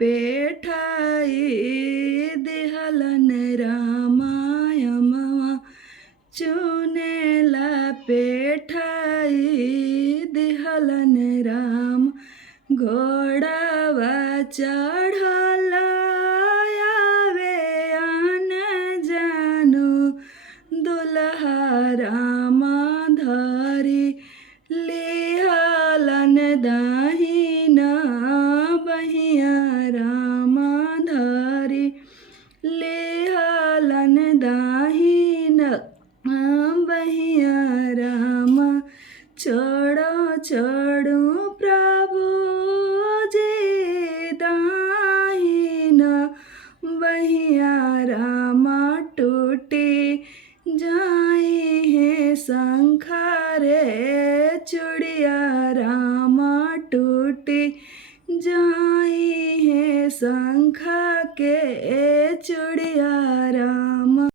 पेठाई दिहलन रामायमवा चुनेला पेठाई दिहलन राम घोड़ावा चढ़ल आवे आन जानु दुल्हा रामा धरी लिहलन दाहिना बहिया रामा धरी लिहलन दाहिना बहिया रामा छोड़ो छोड़ो प्रभु जी दाहिना बहिया रामा टूटी जाई है शंखरे चूड़िया रामा टूटी जाई है शंख के चूड़िया रामा।